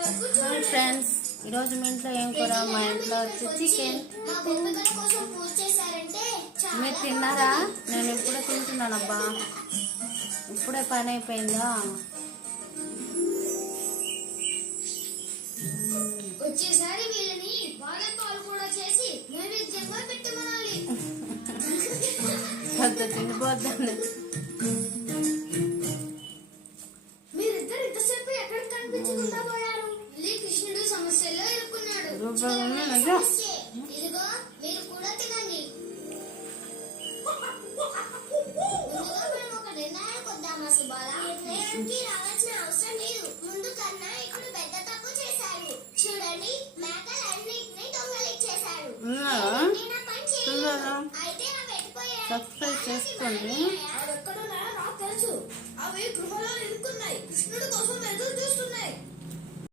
Hi friends, ఈరోజు మీ ఇంట్లో ఏం కూర? మా ఇంట్లో వచ్చి చికెన్. మీరు తిన్నారా? నేను ఇప్పుడే తింటున్నానబ్బా, ఇప్పుడే పని అయిపోయిందా. వచ్చేసారి వీళ్ళని బాదం పాలు కూడా చేసి నైవేద్యంగా పెట్టమనాలి. కొత్త తిండిపోద్దండి. మీరిద్దరు ఇంతసేపు ఎక్కడికి కనిపించకుండా పోయారు? కృష్ణుడు సమస్యలో ఇరుక్కున్నాడు. ఇదిగో మీరు కూడా తినండి. ముందుగా మనం ఒక నిర్ణయానికి వద్దామా సుబాలా? నిర్ణయానికి రావాల్సిన అవసరం లేదు. ముందు కన్నా ఇప్పుడు పెద్ద తప్పు చేశారు. చూడండి, మేకలన్నిటిని దొంగలిచ్చేశారు. అయితే అవి ఎట్టిపోయాయి? సబ్స్క్రైబ్ చేసుకోండి. అవి ఎక్కడున్నాయో నాకు తెలుసు. అవి గృహలో ఇరుక్కున్నాయి. కృష్ణుడి కోసం ఎదురు